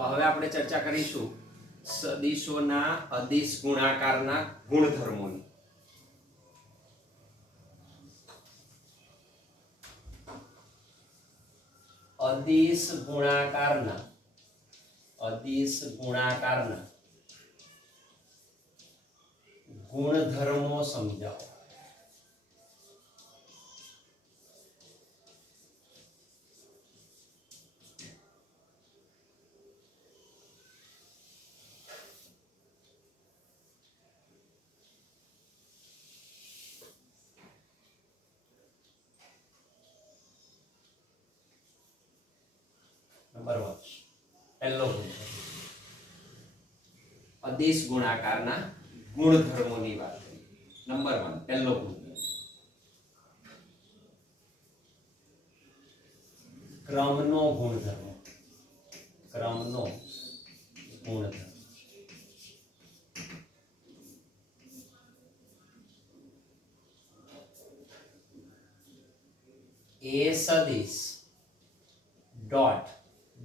તો હવે આપણે ચર્ચા કરીશું સદિશોના અદિશ ગુણાકારના ગુણધર્મોની. અદિશ ગુણાકારના ગુણધર્મો સમજાવો. નંબર 1 પહેલો ગુણધર્મ અદિશ ગુણાકારના ગુણધર્મોની વાત કરીએ. નંબર 1 પહેલો ગુણધર્મ ક્રમનો ગુણધર્મ. A સદિશ ડોટ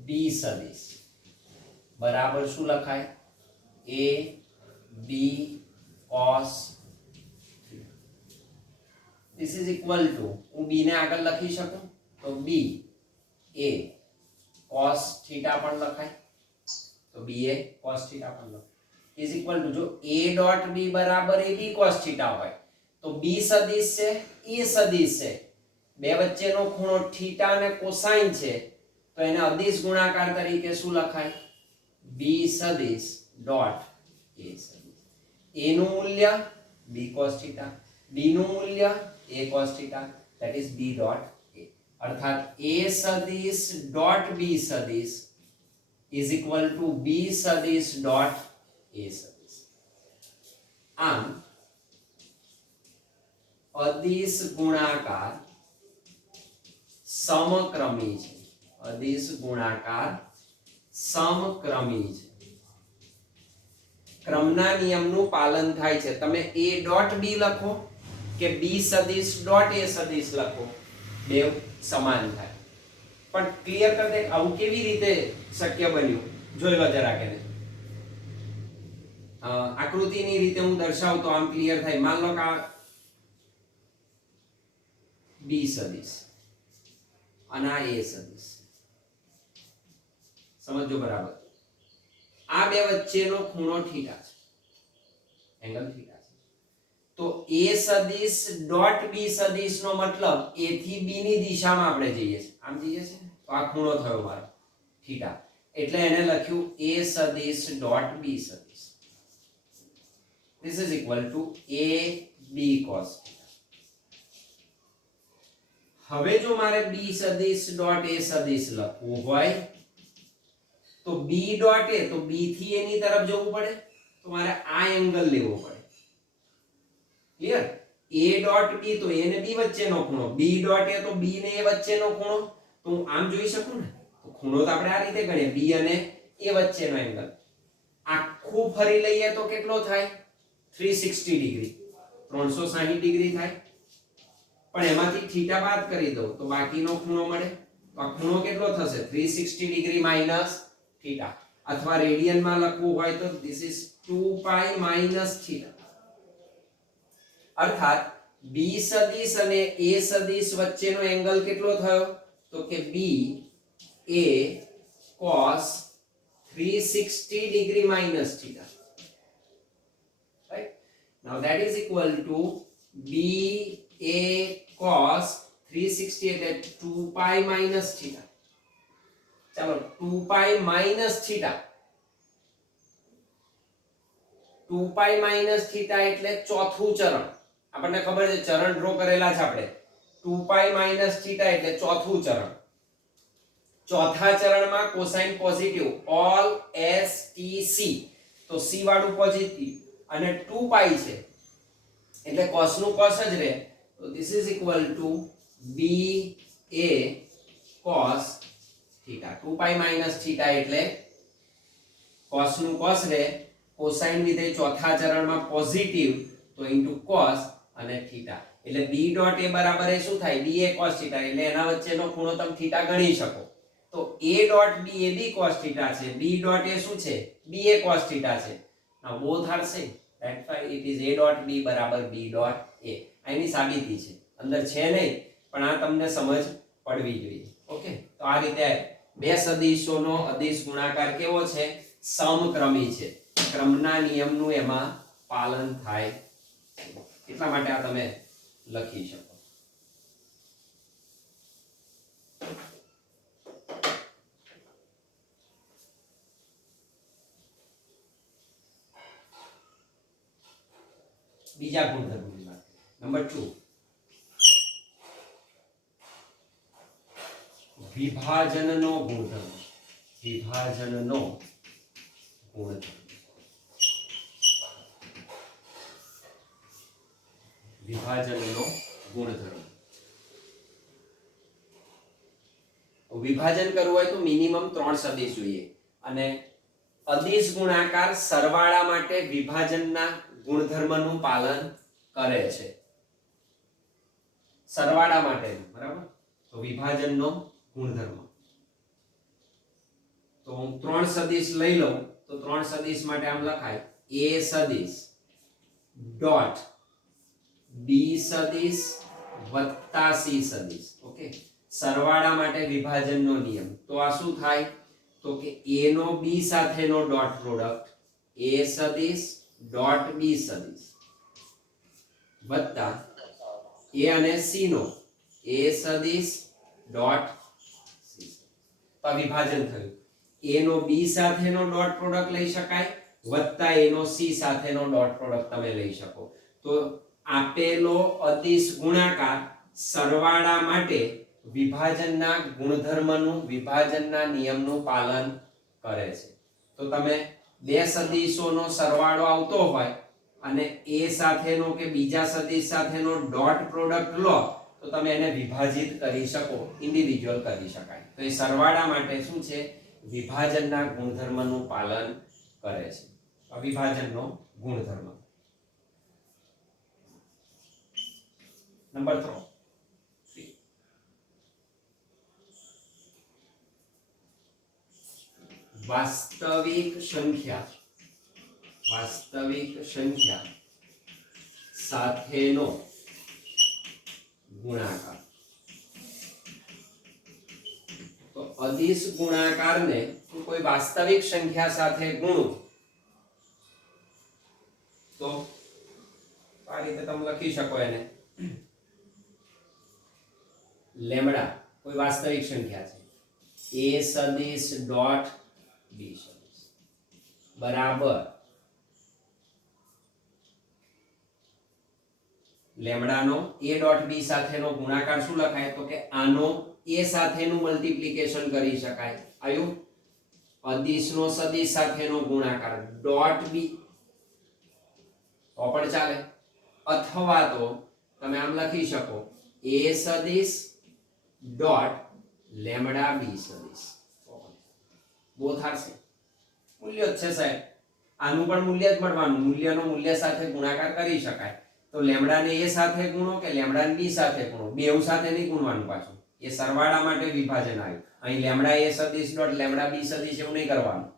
B સદિશ બરાબર શું લખાય? A B cos this is equal to હું B ને આગળ લખી શકું તો B A cos theta પણ લખાય તો B A cos theta પણ લખાય is equal to જો A dot B બરાબર AB cos theta હોય તો B સદિશ છે A સદિશ છે બે વચ્ચેનો ખૂણો થીટા અને કોસાઇન છે તો એને અદિશ ગુણાકાર તરીકે શું લખાય? B સદિશ ડોટ A સદિશ. A નું મૂલ્ય B cos theta, B નું મૂલ્ય A cos theta, that is B dot A. अर्थात A સદિશ ડોટ B સદિશ is equal to B સદિશ ડોટ A સદિશ. આમ અદિશ ગુણાકાર સમક્રમી છે. અદિશ ગુણાકાર સમક્રમી છે. ક્રમના નિયમનું પાલન થાય છે. તમે A ડોટ B લખો કે B સદિશ ડોટ A સદિશ લખો બે સમાન થાય. પણ ક્લિયર કરી દે આવું કેવી રીતે શક્ય બન્યું જોઈ લો જરા કે આકૃતિની રીતે હું દર્શાવતો આમ ક્લિયર થાય. માન લો કે B સદિશ અને આ A સદિશ સમજો બરાબર. આ બે વચ્ચેનો ખૂણો થીટા છે, એંગલ થીટા છે. તો A સદિશ ડોટ B સદિશ નો મતલબ A થી B ની દિશામાં આપણે જઈએ છીએ. આમ જઈએ છીએ તો આ ખૂણો થયો મારો થીટા એટલે એને લખ્યું A સદિશ ડોટ B સદિશ. This is equal to A B cos theta. હવે જો મારે B સદિશ ડોટ A સદિશ લખવું હોય તો B ડોટ A તો B થી A ની તરફ જવું પડે તો મારે આ એંગલ લેવો પડે. ક્લિયર? A ડોટ B તો A ને B વચ્ચેનો ખૂણો, B ડોટ A તો B ને A વચ્ચેનો ખૂણો. તો હું આમ જોઈ શકું ને તો ખૂણો તો આપણે આ રીતે ગણીએ B અને A વચ્ચેનો એંગલ. આખું ફરી લઈએ તો કેટલો થાય? 360 ડિગ્રી 360 ડિગ્રી થાય. પણ એમાંથી થીટા બાદ કરી દો તો બાકીનો ખૂણો મળે. તો આ ખૂણો કેટલો થશે? 360 ડિગ્રી માઈનસ થીટા. અથવા રેડિયનમાં લખવું હોય તો this is 2 pi minus theta. અર્થાત B સદિશ અને A સદિશ વચ્ચેનો એંગલ કેટલો થયો? તો કે B A cos 360 degree minus theta. Right? Now that is equal to B A cos 360 એટલે 2 પાઈ માઈનસ થીટા. ચાલો 2 પાઈ માઈનસ થીટા 2 પાઈ માઈનસ થીટા એટલે ચોથું ચરણ. આપણને ખબર છે ચરણ ડ્રો કરેલા છે આપણે. 2 પાઈ માઈનસ થીટા એટલે ચોથું ચરણ. ચોથા ચરણમાં cosine positive all S T C તો C વાળું પોઝિટિવ અને 2 પાઈ છે એટલે cos નું cos જ રહે. તો this is equal to B A cos theta. 2 pi minus theta એટલે cos નું cos રહે. કોસાઇન વિધેય ચોથા ચરણમાં પોઝિટિવ તો ઇન્ટુ cos અને થીટા એટલે B ડોટ A બરાબર એ શું થાય? B A cos theta એટલે એના વચ્ચેનો ખૂણો તમે થીટા ગણી શકો. તો તો a dot b A b cos theta છે, b ડોટ એ શું છે b એ cos થીટા છે. now both are same, that's why it is a dot b બરાબર b dot a. આની સાબિતી છે, અંદર છે નહીં પણ આ તમને સમજ પડવી જોઈએ. ઓકે, તો આ રીતે બે સદિશોનો અદિશ ગુણાકાર કેવો છે? સમક્રમી છે, ક્રમના નિયમનું એમાં પાલન થાય એટલા માટે આ તમે લખી શકો. બીજા ગુણધર્મની વાત. નંબર 2, વિભાજનનો ગુણધર્મ. વિભાજનનો ગુણધર્મ. વિભાજનનો ગુણધર્મ. વિભાજન કરવું હોય તો મિનિમમ 3 સદિશ જોઈએ અને અદિશ ગુણાકાર સરવાળા માટે વિભાજનના ગુણધર્મનું પાલન કરે છે. સરવાળા માટે, બરાબર? તો વિભાજનનો ગુણધર્મ. તો હું 3 સદિશ લઈ લઉં તો 3 સદિશ માટે આમ લખાય a સદિશ ડોટ b સદિશ વત્તા c સદિશ. ઓકે, સરવાળા માટે વિભાજનનો નિયમ. તો આ શું થાય? તો કે a નો b સાથેનો ડોટ પ્રોડક્ટ a સદિશ ડોટ b સદિશ વત્તા a અને c નો a સદિશ ડોટ c. તો વિભાજન થયું. a નો b સાથેનો ડોટ પ્રોડક્ટ લઈ શકાય વત્તા a નો c સાથેનો ડોટ પ્રોડક્ટ તમે લઈ શકો. તો આપેલો અદિશ ગુણાકાર સરવાળા માટે વિભાજનના ગુણધર્મનું, વિભાજનના નિયમનું પાલન કરે છે. તો તમે બે સદિશોનો સરવાળો આવતો હોય અને a સાથેનો કે બીજા સદિશ સાથેનો ડોટ પ્રોડક્ટ લો તો તમે એને વિભાજિત કરી શકો, ઇન્ડિવિડ્યુઅલ કરી શકાય. તો એ સરવાળા માટે શું છે? વિભાજનના ગુણધર્મનું પાલન કરે છે. અવિભાજનનો ગુણધર્મ. નંબર 3, વાસ્તવિક સંખ્યા. વાસ્તવિક સંખ્યા સાથેનો ગુણાકાર. તો અદિશ ગુણાકારને હું કોઈ વાસ્તવિક સંખ્યા સાથે ગુણું તો આ રીતે તમે લખી શકો એને. લેમ્ડા કોઈ વાસ્તવિક સંખ્યા છે, a સદિશ ડોટ b સદિશ બરાબર લેમ્ડાનો a ડોટ b સાથેનો ગુણાકાર શું લખાય? તો કે આનો a સાથેનું મલ્ટીપ્લિકેશન કરી શકાય. આયું અદિશનો સદિશ સાથેનો ગુણાકાર ડોટ b તો પણ ચાલે, અથવા તો તમે આમ લખી શકો a સદિશ ડોટ લેમ્ડા b સદિશ. Both are same. મૂલ્ય જ છે સાહેબ, આનું પણ મૂલ્ય જ મળવાનું. મૂલ્યનો મૂલ્ય સાથે ગુણાકાર કરી શકાય. તો લેમ્ડાને a સાથે ગુણો કે લેમ્ડાને b સાથે ગુણો, બેઉ સાથે નહીં ગુણવાનું પાછું. એ સરવાળા માટે વિભાજન આવ્યું. અહીં લેમ્ડા a સદિશ ડોટ લેમ્ડા b સદિશ એવું નહીં કરવાનું.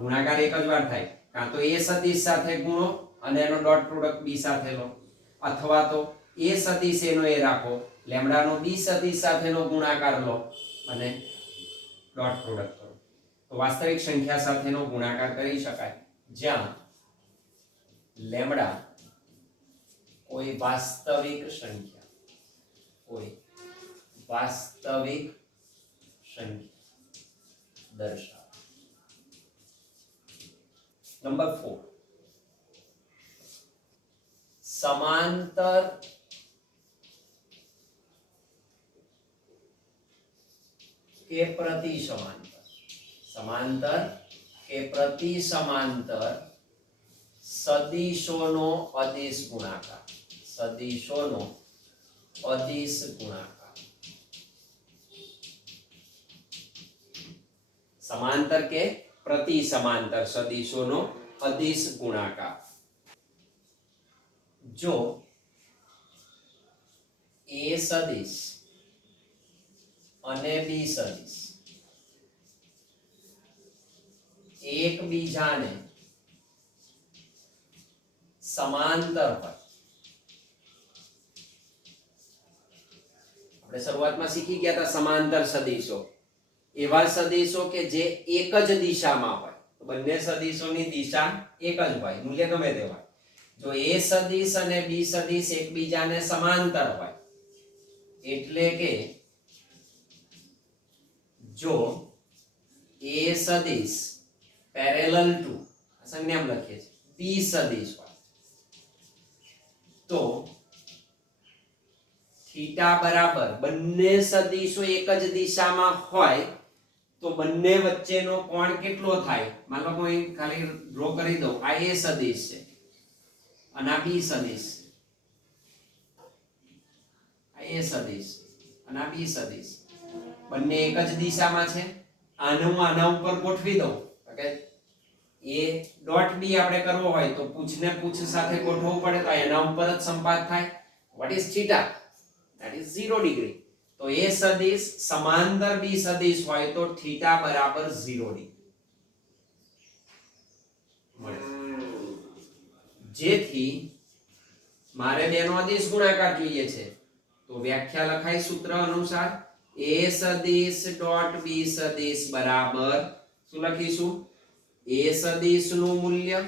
ગુણાકાર એક જ વાર થાય. કાં તો a સદિશ સાથે ગુણો અને એનો ડોટ પ્રોડક્ટ b સાથે લો, અથવા તો a સદિશ એનો a રાખો, લેમ્ડાનો b સદિશ સાથેનો ગુણાકાર લો અને ડોટ પ્રોડક્ટ કરો. તો વાસ્તવિક સંખ્યા સાથેનો ગુણાકાર કરી શકાય જ્યાં લેમ્ડા કોઈ વાસ્તવિક સંખ્યા, કોઈ વાસ્તવિક સંખ્યા દર્શાવે. નંબર 4, સમાંતર કે પ્રતિ સમાંતર. સમાંતર કે પ્રતિ સમાંતર સદિશોનો અદિશ ગુણાકાર. સદિશોનો અદિશ ગુણાકાર. સમાંતર કે પ્રતિ સમાંતર સદિશોનો અદિશ ગુણાકાર. જો a સદિશ અને b સદિશ એકબીજાને સમાંતર હોય, આપણે શરૂઆતમાં શીખી ગયા હતા સમાંતર સદિશો, એવા સદિશો કે જે એક જ દિશામાં હોય, તો બંને સદિશોની દિશા એક જ હોય, મૂલ્ય ગમે તે હોય. જો એ સદિશ અને બી સદિશ એકબીજાને સમાંતર હોય, એટલે કે જો એ સદિશ પેરેલલ ટુ સંજ્ઞામાં લખીએ છીએ બી સદિશ હોય, તો થીટા બરાબર બંને સદિશો એક જ દિશામાં હોય તો બંને વચ્ચેનો કોણ કેટલો થાય? માનો લો હું ખાલી ડ્રો કરી દઉં, આ એ સદિશ છે અને આ બી સદિશ છે, આ એ સદિશ અને આ બી સદિશ, બંને એક જ દિશામાં છે. આને હું આના ઉપર ગોઠવી દઉં, ઓકે, એ ડોટ બી આપણે કરવો હોય તો પૂછને પૂછ સાથે ગોઠવવું પડે, તો એના ઉપર જ સંપાત થાય. What is theta? That is 0 degree. તો એ સદિશ સમાંતર બી સદિશ હોય તો થીટા બરાબર 0 ડિગ્રી મળે. જેથી મારે બેનો અદિશ ગુણાકાર જોઈએ છે, તો વ્યાખ્યા લખાય સૂત્ર અનુસાર એ સદિશ ડોટ બી સદિશ બરાબર શું લખીશું? એ સદિશનું મૂલ્ય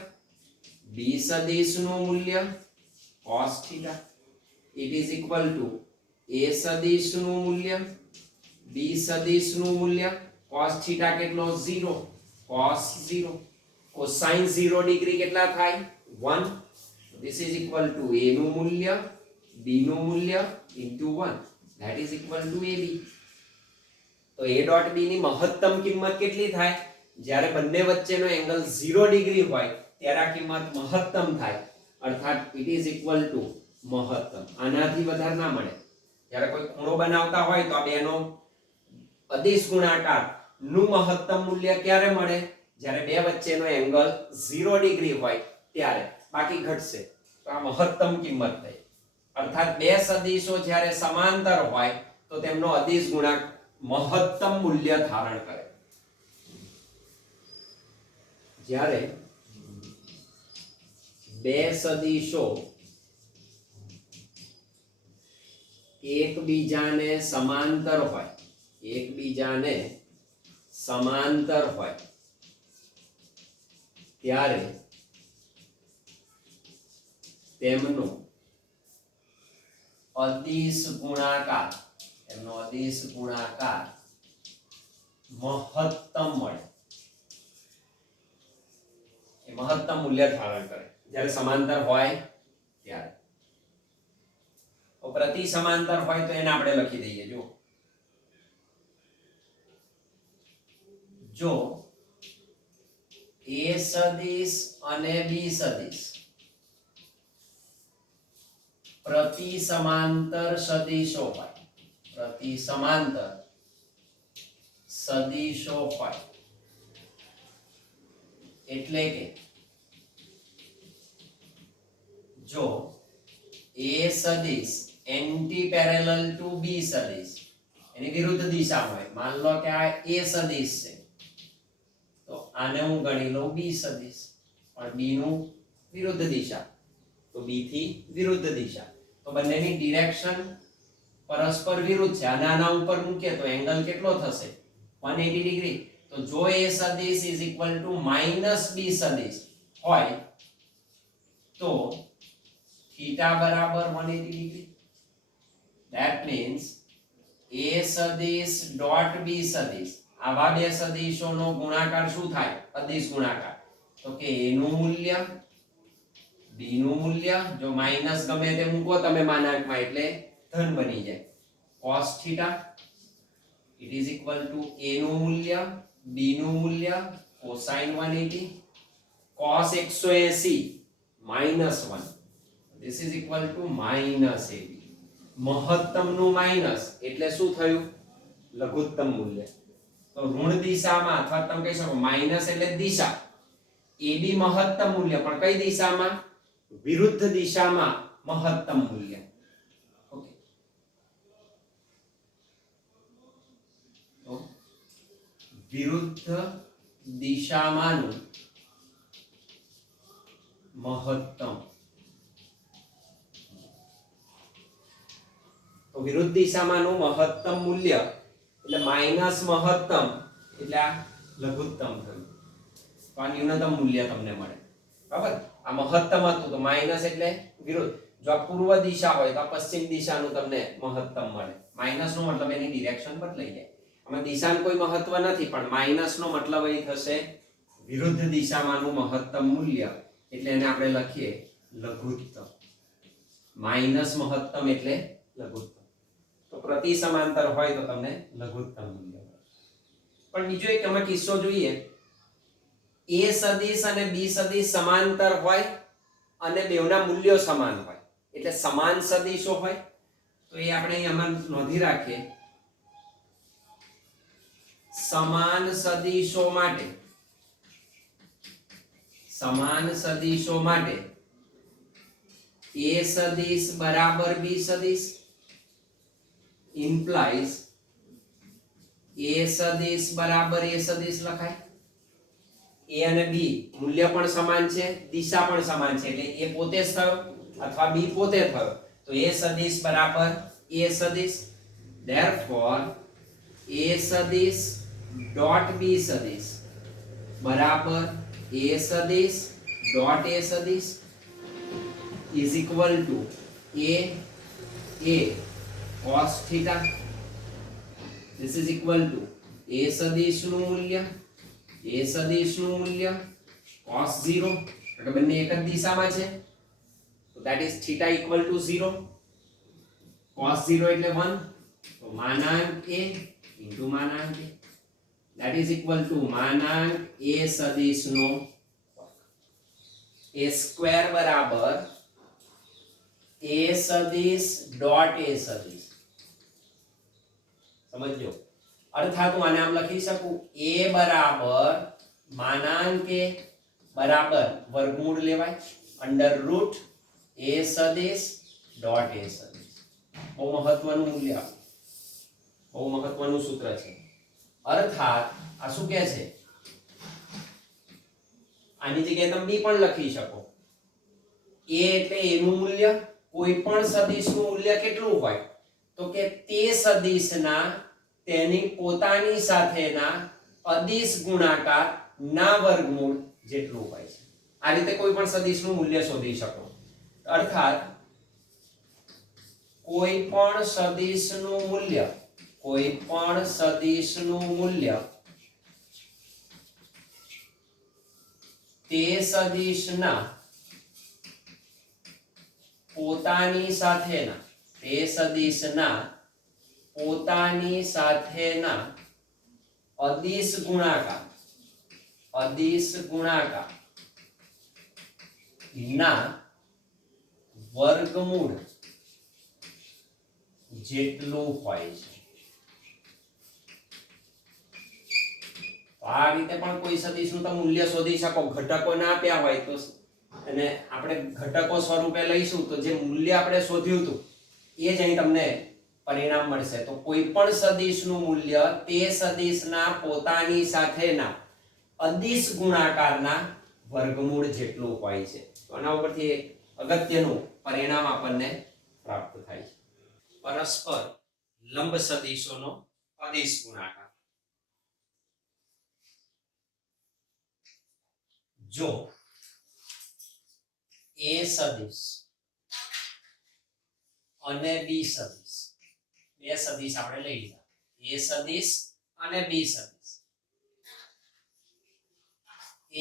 બી સદિશનું મૂલ્ય cos theta it is equal to A સદિશનું મૂલ્ય બી સદિશનું મૂલ્ય cos થીટા કેટલો? 0, cos 0. cosine 0 ડિગ્રી કેટલા થાય? 1. This is equal to a નું મૂલ્ય b નું મૂલ્ય into 1, that is equal to ab. તો a ડોટ b ની મહત્તમ કિંમત કેટલી થાય? જ્યારે બંને વચ્ચેનો એંગલ 0 ડિગ્રી હોય ત્યારે આ કિંમત મહત્તમ થાય, અર્થાત ઇટ ઇઝ ઇક્વલ ટુ મહત્તમ. આનાથી વધારે ના મળે. જ્યારે કોઈ ખૂણો બનાવતા હોય તો આ બેનો અદિશ ગુણાકાર નું મહત્તમ મૂલ્ય ક્યારે મળે? જ્યારે બે વચ્ચેનો એંગલ 0 ડિગ્રી હોય ત્યારે, બાકી ઘટશે. તો આ મહત્તમ કિંમત થઈ. અર્થાત બે સદિશો જ્યારે સમાંતર હોય તો તેમનો અદિશ ગુણાંક મહત્તમ મૂલ્ય ધારણ કરે. જ્યારે બે સદિશો એકબીજાને સમાંતર હોય, એકબીજાને સમાંતર હોય ત્યારે તેમનો અદિશ ગુણાકાર મહત્તમ મળે. એ મહત્તમ મૂલ્ય ધારણ કરે જ્યારે સમાંતર હોય ત્યારે. પ્રતિ સમાંતર હોય તો એને આપણે લખી દઈએ. જો એ સદિશ અને બી સદિશ પ્રતિ સમાંતર સદિશો હોય, પ્રતિ સમાંતર સદિશો હોય એટલે કે જો એ સદિશ એન્ટી પેરેલલ ટુ બી સદિશ, એની વિરુદ્ધ દિશામાં હોય. માન લો કે આ એ સદિશ છે તો આને હું ગણી લઉં બી સદિશ, પણ બી નું વિરુદ્ધ દિશા, તો બી થી વિરુદ્ધ દિશા, તો બંનેની ડિરેક્શન પરસ્પર વિરુદ્ધ છે. આના ઉપર મૂકીએ તો એંગલ કેટલો થશે? 180 ડિગ્રી. તો જો એ સદિશ ઇઝ ઇક્વલ ટુ માઈનસ બી સદિશ હોય તો થીટા બરાબર 180 ડિગ્રી. That means a સદિશ ડોટ બી સદિશ, આવા બે સદિશોનો ગુણાકાર શું થાય? અદિશ ગુણાકાર. તો કે a નું મૂલ્ય b નું મૂલ્ય, જો માઈનસ ગમે તે મૂકો તમે માનાંકમાં એટલે ધન બની જાય, cos theta it is equal to a નું મૂલ્ય b નું મૂલ્ય cosine 180, cos 180 minus 1, this is equal to minus 80. મહત્તમ નું માઈનસ એટલે શું થયું? લઘુત્તમ મૂલ્ય. તો ઋણ દિશામાં અથવા તમે કહી શકો માઈનસ એટલે દિશા, ab મહત્તમ મૂલ્ય, પણ કઈ દિશામાં? વિરુદ્ધ દિશામાં મહત્તમ મૂલ્ય. ઓકે, તો વિરુદ્ધ દિશામાંનું મહત્તમ, તો વિરુદ્ધ દિશામાંનું મહત્તમ મૂલ્ય એટલે માઈનસ મહત્તમ એટલે આ લઘુત્તમ થયું, તો આ ન્યૂનતમ મૂલ્ય તમને મળે, બરાબર. આ મહત્તમ હતું તો માઈનસ એટલે વિરુદ્ધ, જો આ પૂર્વ દિશા હોય તો આ પશ્ચિમ દિશાનું તમને મહત્તમ મળે. માઈનસ નો મતલબ એની ડિરેક્શન બદલાઈ જાય. આમાં દિશાનું કોઈ મહત્વ નથી, પણ માઈનસ નો મતલબ એ થશે વિરુદ્ધ દિશામાંનું મહત્તમ મૂલ્ય, એટલે એને આપણે લખીએ લઘુત્તમ. માઈનસ મહત્તમ એટલે લઘુત્તમ. તો પ્રતિ સમાંતર હોય તો તમને લઘુત્તમ મૂલ્ય મળે. પણ બીજો એક આમાં કિસ્સો જોઈએ, a સદિશ અને b સદિશ સમાંતર હોય અને બેવના મૂલ્યો સમાન હોય, એટલે સમાન સદિશો હોય, તો એ આપણે આમાં નોંધી રાખીએ. સમાન સદિશો માટે a સદિશ બરાબર b સદિશ implies a સદિશ બરાબર a સદિશ લખાય. a અને b મૂલ્ય પણ સમાન છે, દિશા પણ સમાન છે, એટલે a પોતે જ થયો અથવા b પોતે થયો, તો a સદિશ બરાબર a સદિશ. therefore a સદિશ ડોટ b સદિશ બરાબર a સદિશ ડોટ a સદિશ is equal to a cos theta. this is equal to a સદિશ નું મૂલ્ય cos 0, એટલે બંને એક જ દિશામાં છે, તો that is theta equal to 0. cos 0 એટલે 1, તો માનાંક a into માનાંક a, that is equal to માનાંક a સદિશ નો a સ્ક્વેર બરાબર a સદિશ ડોટ a સદિશ. સમજો, અર્થાત હું આને આમ લખી શકું, a બરાબર માનાંક a બરાબર વર્ગમૂળ લેવાય અંડર રૂટ a સદિશ ડોટ a સદિશ. બહુ મહત્વનું મૂલ્ય, બહુ મહત્વનું સૂત્ર છે. અર્થાત આ શું કહે છે, આની જગ્યાએ તમે b પણ લખી શકો. a એટલે a નું મૂલ્ય, કોઈ પણ સદિશનું મૂલ્ય કેટલું હોય, તો કે તે સદિશના તેની પોતાની સાથેના અદિશ ગુણાકાર ના વર્ગમૂળ જેટલું હોય છે. આ રીતે કોઈ પણ સદિશનું મૂલ્ય શોધી શકો. અર્થાત કોઈ પણ સદિશનું મૂલ્ય તે સદિશના પોતાની સાથેના અદિશ ગુણાકાર ના વર્ગમૂળ જેટલું હોય છે. આ રીતે પણ કોઈ સદિશનું તમે મૂલ્ય શોધી શકો. ઘટકો ના આપ્યા હોય તો અને આપણે ઘટકો સ્વરૂપે લઈશું તો જે મૂલ્ય આપણે શોધ્યું હતું એ જ અહીં તમને પરિણામ મળશે. તો કોઈ પણ સદિશનું મૂલ્ય તે સદિશના પોતાની સાથેના અદિશ ગુણાકારના વર્ગમૂળ જેટલું હોય છે. તો આના ઉપરથી અગત્યનું પરિણામ આપણને પ્રાપ્ત થાય છે. પરસ્પર લંબ સદિશોનો અદિશ ગુણાકાર. જો a સદિશ અને b સદિશ, બે સદિશ આપણે લઈ લીધા, a સદિશ અને b સદિશ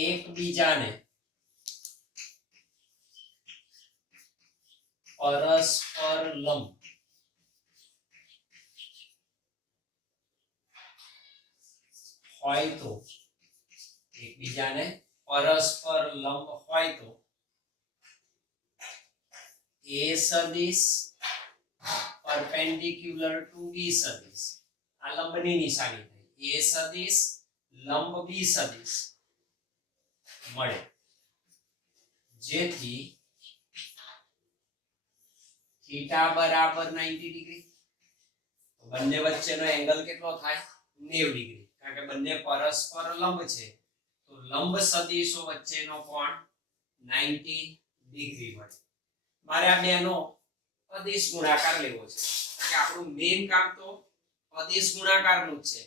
એકબીજાને પરસ્પર લંબ હોય તો, એકબીજાને પરસ્પર લંબ હોય તો a સદિશ perpendicular to b સદિશ, આ લંબની નિશાની થઈ, a સદિશ લંબ b સદિશ મળે, જેથી થીટા બરાબર 90 ડિગ્રી. તો બંને વચ્ચેનો એંગલ કેટલો થાય? 90 ડિગ્રી, કારણ કે બંને પરસ્પર લંબ છે લંબ સદિશો વચ્ચેનો કોણ 90 ડિગ્રી મળે. મારે આ બેનો અદિશ ગુણાકાર લેવો છે કારણ કે આપણું મેઇન કામ તો અદિશ ગુણાકારનું જ છે.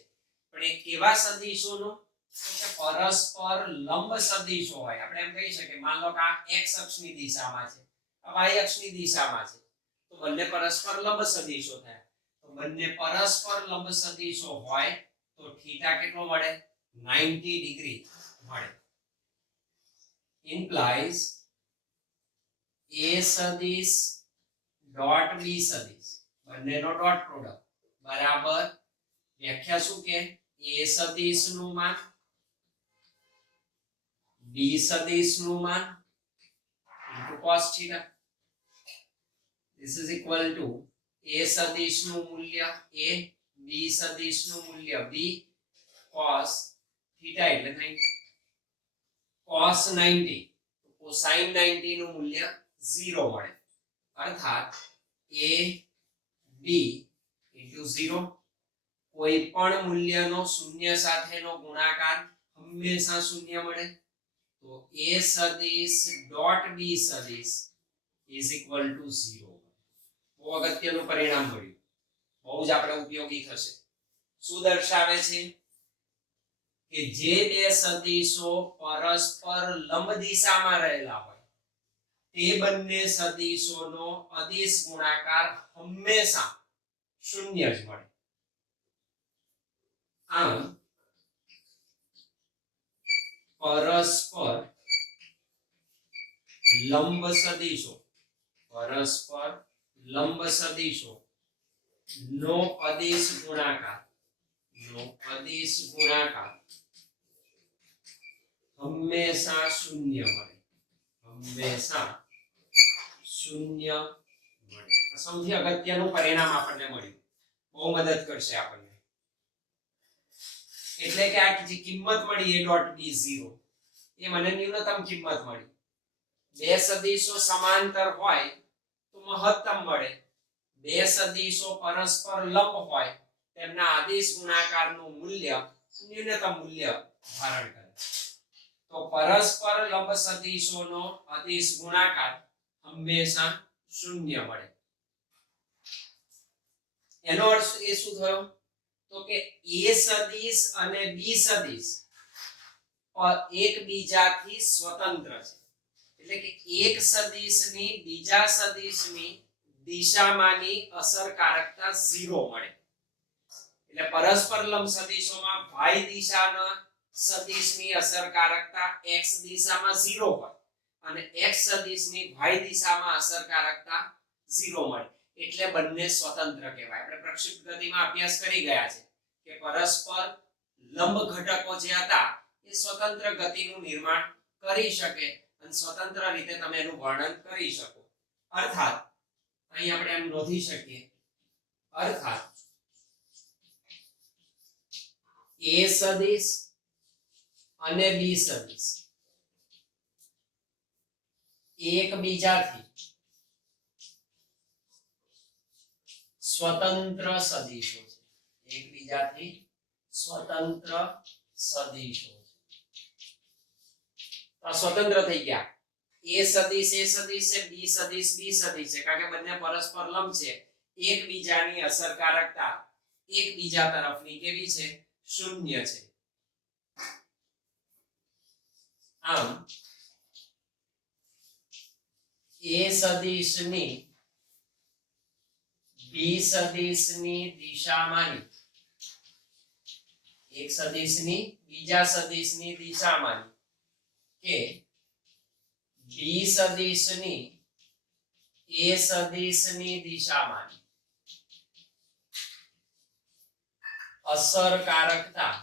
પણ એ કેવા સદિશોનો? તો કે પરસ્પર લંબ સદિશો હોય. આપણે એમ કહી શકીએ માન લો કે આ x અક્ષની દિશામાં છે, આ y અક્ષની દિશામાં છે, તો બંને પરસ્પર લંબ સદિશો થયા. તો બંને પરસ્પર લંબ સદિશો હોય તો થીટા કેટલો મળે? 90 ડિગ્રી મળે. implies a સદિશ ડોટ b સદિશ બંનેનો ડોટ પ્રોડક્ટ બરાબર વ્યાખ્યા શું કે a સદિશનું માન b સદિશનું માન into cos theta. this is equal to a સદિશનું મૂલ્ય a, b સદિશનું મૂલ્ય b, cos theta એટલે 90. cos 90 cosine 90 નું મૂલ્ય 0 મળે. અર્થાત a b into 0. કોઈ પણ મૂલ્યનો શૂન્ય સાથેનો ગુણાકાર હંમેશા શૂન્ય મળે. તો a સદિશ ડોટ b સદિશ is equal to 0. બહુ અગત્યનું પરિણામ મળ્યું, બહુ જ આપણે ઉપયોગી થશે. શું દર્શાવે છે કે જે બે સદિશો પરસ્પર લંબ દિશામાં રહેલા હોય તે બંને સદિશોનો અદિશ ગુણાકાર હંમેશા શૂન્ય જ મળે. આમ પરસ્પર લંબ સદિશો નો અદિશ ગુણાકાર હંમેશા શૂન્ય મળે. સૌથી અગત્યનું પરિણામ આપણને મળ્યું, બહુ મદદ કરશે આપણને. એટલે કે આ જે કિંમત મળી a ડોટ b 0 એ મને ન્યૂનતમ કિંમત મળી. બે સદિશો સમાંતર હોય તો મહત્તમ મળે. બે સદિશો પરસ્પર લંબ હોય તેમના અદિશ ગુણાકારનું મૂલ્ય ન્યૂનતમ મૂલ્ય ધારણ કરે. તો પરસ્પર લંબ સદિશોનો અદિશ ગુણાકાર હંમેશા શૂન્ય મળે. એનો અર્થ એ શું થયો? તો કે a સદિશ અને b સદિશ એકબીજાથી સ્વતંત્ર છે. એટલે કે એક સદિશની બીજા સદિશની દિશામાંની અસરકારકતા 0 મળે. એટલે પરસ્પર લંબ સદિશોમાં y દિશાના સદિશની અસરકારકતા x દિશામાં 0 હોય અને x સદિશની y દિશામાં અસરકારકતા 0 મળે. એટલે બંને સ્વતંત્ર કહેવાય. આપણે પ્રક્ષિપ્ત ગતિમાં અભ્યાસ કરી ગયા છે કે પરસ્પર લંબ ઘટકો જે હતા એ સ્વતંત્ર ગતિનું નિર્માણ કરી શકે અને સ્વતંત્ર રીતે તમે એનું વર્ણન કરી શકો. અર્થાત અહીં આપણે એમ નોંધી શકીએ, અર્થાત a સદિશ અને b સદિશ એકબીજાથી સ્વતંત્ર સદિશો છે. એકબીજાથી સ્વતંત્ર સદિશો આ સ્વતંત્ર થઈ ગયા. a સદિશ છે, b સદિશ છે, કારણ કે બંને પરસ્પર લંબ છે. એકબીજાની અસરકારકતા એકબીજા તરફની કેવી છે? શૂન્ય છે. આમ a સદિશની b સદિશની દિશામાંની એક સદિશની બીજા સદિશની દિશામાંની કે b સદિશની a સદિશની દિશામાંની અસરકારકતા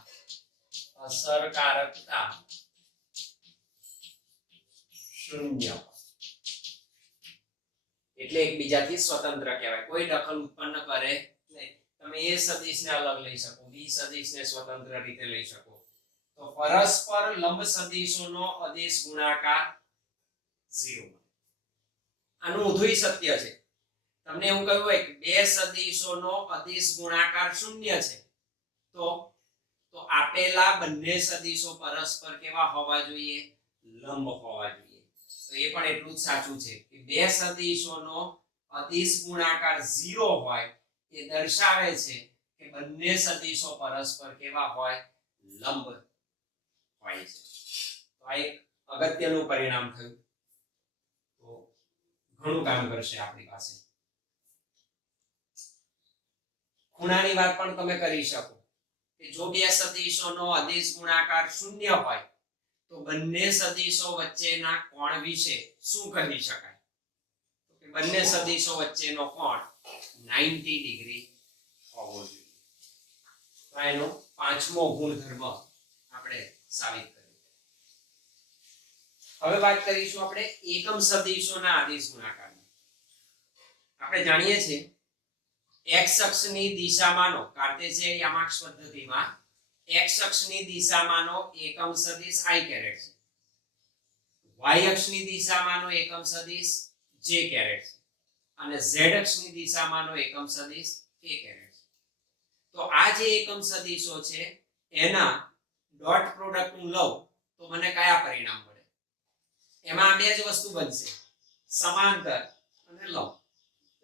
શૂન્ય એટલે એકબીજાથી સ્વતંત્ર કહેવાય. કોઈ દખલ ઉત્પન્ન કરે નહીં. તમે a સદિશને અલગ લઈ શકો, b સદિશને સ્વતંત્ર રીતે લઈ શકો. તો પરસ્પર લંબ સદિશોનો અદિશ ગુણાકાર 0. આનું ઊંધું સત્ય છે. તમને એવું કહ્યું હોય કે બે સદિશોનો અદિશ ગુણાકાર 0 છે, તો તો આપેલા બંને સદિશો પરસ્પર કેવા હોવા જોઈએ? લંબ હોવા જોઈએ. તો એ પણ એટલું જ સાચું છે કે બે સદિશોનો અદિશ ગુણાકાર 0 હોય એ દર્શાવે છે કે બંને સદિશો પરસ્પર કેવા હોય? લંબ હોય છે. તો આ એક અગત્યનું પરિણામ થયું. તો ઘણું કામ કરશે આપણી પાસે. ખૂણાની વાત પણ તમે કરી શકો કે જો બે સદિશોનો અદિશ ગુણાકાર 0 હોય તો બંને સદિશો વચ્ચેના કોણ વિશે શું કહી શકાય? તો કે બંને સદિશો વચ્ચેનો કોણ 90 ડિગ્રી હોવો જોઈએ. તો એનો પાંચમો ગુણધર્મ આપણે સાબિત કર્યો. હવે વાત કરીશું આપણે એકમ સદિશોના આદેશ ગુણાકારની. આપણે જાણીએ છીએ x અક્ષની દિશામાંનો કાર્ટેશિયન યામાક્ષ પદ્ધતિમાં x અક્ષની દિશામાંનો એકમ સદિશ i કેરેટ છે. y અક્ષની દિશામાંનો એકમ સદિશ j કેરેટ છે અને z અક્ષની દિશામાંનો એકમ સદિશ k કેરેટ છે. તો આ જે એકમ સદિશો છે એના ડોટ પ્રોડક્ટ હું લઉં તો મને કયા પરિણામ મળે? એમાં બે જ વસ્તુ બનશે, સમાંતર અને લંબ.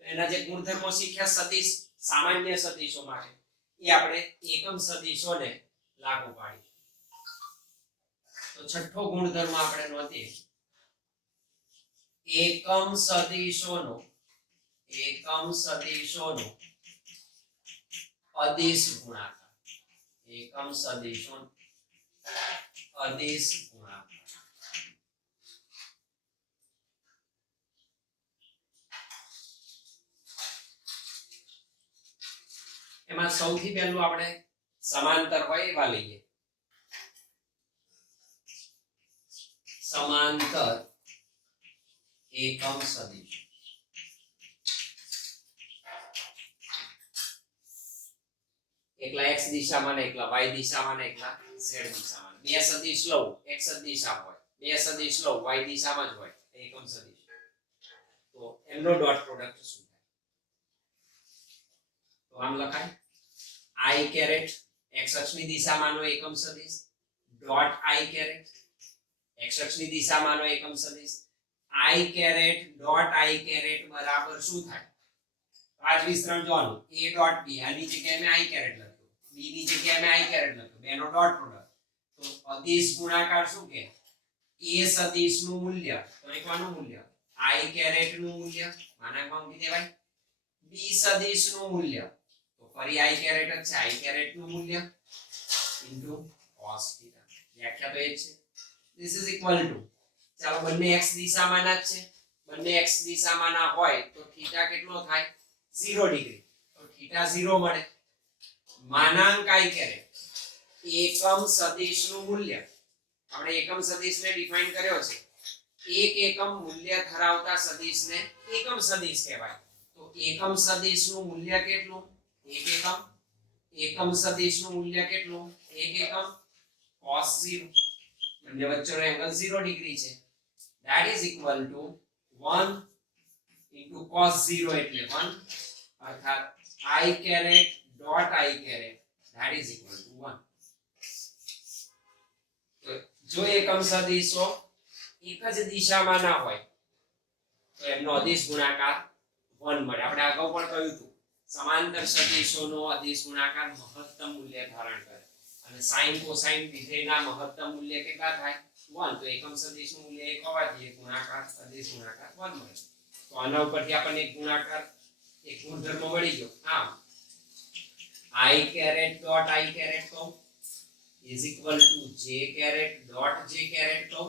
એના જે ગુણધર્મો શીખ્યા સદિશ સામાન્ય સદિશો માટે એ આપણે એકમ સદિશોને લાગુ પાડીએ. તો છઠ્ઠો ગુણધર્મ આપણે નોંધીએ એકમ સદિશોનો અદિશ ગુણાકાર. એકમ સદિશો અદિશ ગુણાકાર. એમાં સૌથી પહેલું આપણે સમાંતર હોય એવા લઈએ. સમાંતર એકમ સદિશ. એકલા x દિશામાં ને એકલા y દિશામાં ને એકલા z દિશામાં. બે સદિશ લઉં, x દિશામાં હોય, બે સદિશ લઉં y દિશામાં જ હોય, એકમ સદિશ. તો એમનો ડોટ પ્રોડક્ટ શું થાય? તો આમ લખાય i કેરેટ x અક્ષની દિશામાંનો એકમ સદિશ ડોટ i કેરેટ x અક્ષની દિશામાંનો એકમ સદિશ i caret dot i caret બરાબર શું થાય? આ જ વિસ્તરણ જોવાનું a ડોટ b. આની જગ્યાએ મેં i કેરેટ લખ્યું, b ની જગ્યાએ મેં i કેરેટ લખ્યું, બેનો ડોટ પ્રોડક્ટ. તો અદિશ ગુણાકાર શું કે a સદિશનું મૂલ્ય તો એકવાનું મૂલ્ય i કેરેટ નું મૂલ્ય માનાંકમાં મૂકી દેવાય, b સદિશનું મૂલ્ય તો ફરી i કેરેટ જ છે, i કેરેટ નું મૂલ્ય ઇન્ટુ cos થીટા. વ્યાખ્યા તો એ જ છે. ધીસ ઇઝ ઇક્વલ ટુ, ચાલો બંને x દિશામાંના જ છે, બંને x દિશામાંના હોય તો થીટા કેટલો થાય? 0 ડિગ્રી. તો થીટા 0 મળે. માનાંક i કેરેટ એકમ સદિશનું મૂલ્ય. આપણે એકમ સદિશને ડિફાઇન કર્યો છે. એક એકમ મૂલ્ય ધરાવતા સદિશને એકમ સદિશ કહેવાય. તો એકમ સદિશનું મૂલ્ય કેટલું? એક એકમ. એકમ સદિશનું મૂલ્ય કેટલું? એક એકમ. cos 0. બંને વચ્ચેનો એંગલ 0 ડિગ્રી છે. that is equal to 1 into cos 0 એટલે 1 અર્થાત i caret dot i caret that is equal to 1. તો જો એકમ સદિશો એક જ દિશામાં ના હોય તો એમનો અદિશ ગુણાકાર 1 મળે. આપણે અગાઉ પણ કહ્યું હતું સમાંતર સદિશોનો અદિશ ગુણાકાર મહત્તમ મૂલ્ય ધારણ કરે અને sin cosine વિધેયના મહત્તમ મૂલ્ય કેટલા થાય? 1. તો એકમ સદિશનું મૂલ્ય 1 હોવાથી ગુણાકાર અદિશ ગુણાકાર 1 મળે. તો આના ઉપરથી આપણને એક ગુણાકાર એક ગુણધર્મ મળી ગયો. આમ i caret dot i caret કહું is equal to j caret dot j caret કહું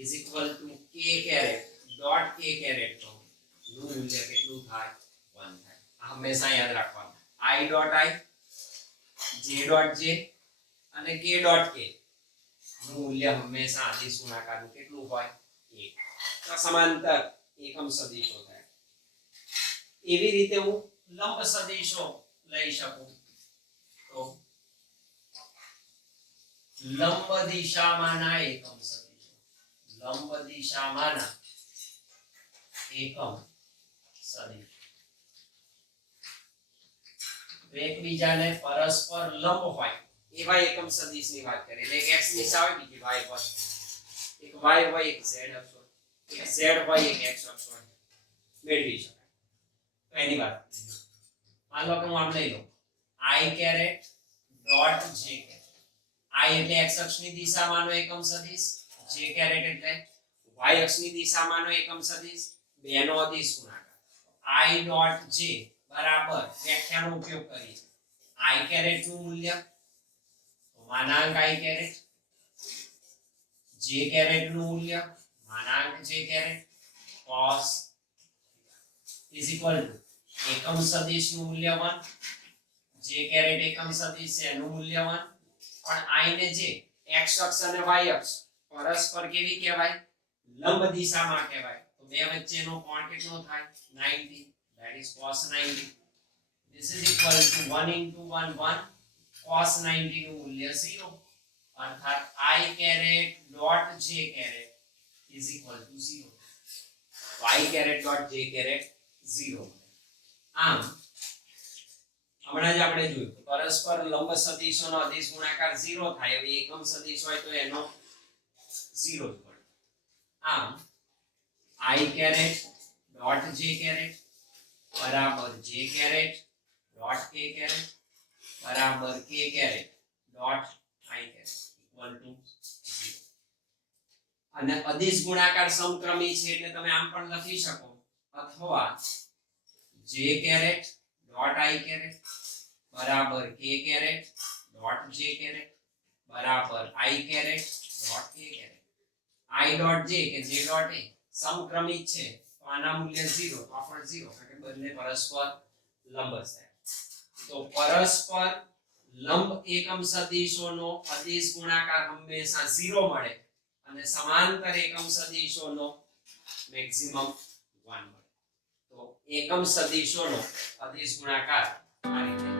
is equal to k caret dot k caret કહું નું મૂલ્ય કેટલું થાય? 1 થાય. આ હંમેશા યાદ રાખવાનું. i dot i j dot j અને k dot k નું મૂલ્ય હંમેશા આદિશ ગુણાકારનું કેટલું હોય? 1. તો સમાંતર એકમ સદિશો થાય. એવી રીતે હું લંબ સદિશો લઈ શકું. તો લંબ દિશામાંના એકમ સદિશો. લંબ દિશામાંના એકમ સદિશ એકબીજાને પરસ્પર લંબ હોય એવા એકમ સદિશની વાત કરીએ એટલે એક x દિશા હોય બીજી y હોય, એક y હોય એક z અક્ષ હોય, એક z હોય એક x અક્ષ હોય, મેળવી શકાય. તો એની વાત માન લો કે હું આમ લઈ લઉં i caret dot j caret. i એટલે x અક્ષની દિશામાંનો એકમ સદિશ, j કેરેટ એટલે y અક્ષની દિશામાંનો એકમ સદિશ, બેનો અદિશ ગુણાકાર. i ડોટ j બરાબર વ્યાખ્યાનો ઉપયોગ કરી i કેરેટ નું મૂલ્ય તો માનાંક i કેરેટ, j કેરેટ નું મૂલ્ય માનાંક j caret cos is equal to એકમ સદિશ નું મૂલ્ય 1, j કેરેટ એકમ સદિશ છે એનું મૂલ્ય 1. પણ i ને j x અક્ષ અને y અક્ષ પરસ્પર કેવી કહેવાય? લંબ દિશામાં કહેવાય. તો બે વચ્ચેનો કોણ કેટલો થાય? 90, that is cos 90. This is equal to 1 into 1 1, cos 90 નું મૂલ્ય 0. અર્થાત i caret dot j caret is equal to 0. તો i caret dot j caret 0. આમ હમણાં જ આપણે જોયું પરસ્પર લંબ સદિશોનો અદિશ ગુણાકાર 0 થાય. હવે એકમ સદિશ હોય તો એનો 0 જ પડે. આમ i caret dot j caret બરાબર j caret dot k caret બરાબર k caret dot i caret equal to 0. અને અદિશ ગુણાકાર સમક્રમી છે એટલે તમે આમ પણ લખી શકો અથવા j caret dot i caret બરાબર k caret dot j caret બરાબર i caret dot k caret. i dot j કે j ડોટ a સમક્રમિક છે તો આના મૂલ્ય 0 તો આ પણ 0 કારણ કે બંને પરસ્પર લંબ છે. તો પરસ્પર લંબ એકમ સદિશોનો અદિશ ગુણાકાર હંમેશા 0 મળે અને સમાંતર એકમ સદિશોનો મેક્સિમમ 1 મળે. તો એકમ સદિશોનો અદિશ ગુણાકાર આ રીતે